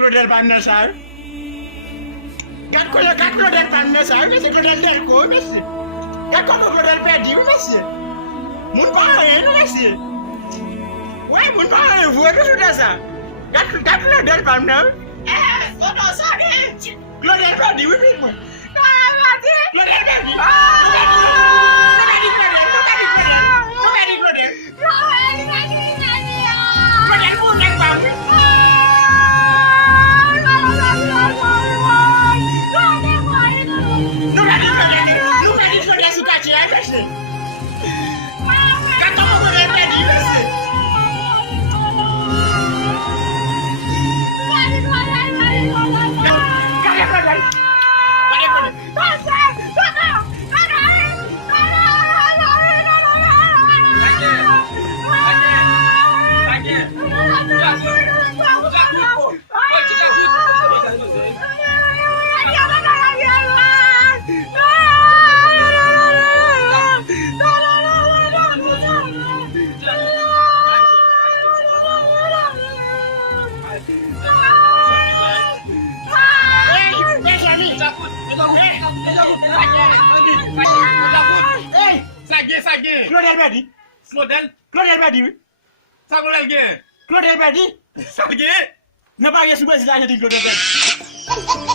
Claudel Banasar. Gat Claudel Banasar, monsieur Claudel Delco, monsieur. Gat comme Claudel Perdu, monsieur. Mon parrain, monsieur. Ouais, mon parrain, vous êtes tout ça. Gat Claudel Banasar. Oh non, ça, Claudel Perdu, oui, oui. Claudel Perdu. Claudel Berdi. Claudel Berdi, oui. Ça Claudel Gué. Claudel Berdi. Ça Gué. Ne pas y soumettre la Claudel Berdi.